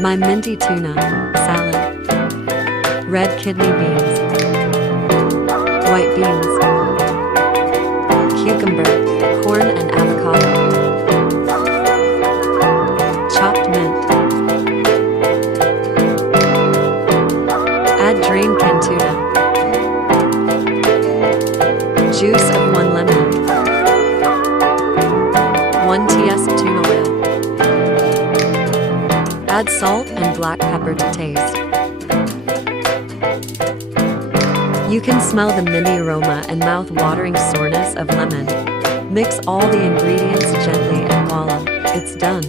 My minty tuna salad. Red kidney beans. White beans. Cucumber, corn and avocado. Chopped mint. Add drained canned tuna. Juice of 1 lemon. 1 ts tuna oil. Add salt and black pepper to taste. You can smell the minty aroma and mouth-watering soreness of lemon. Mix all the ingredients gently and voila, it's done.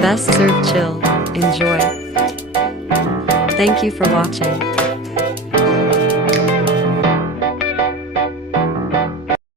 Best served chill. Enjoy. Thank you for watching.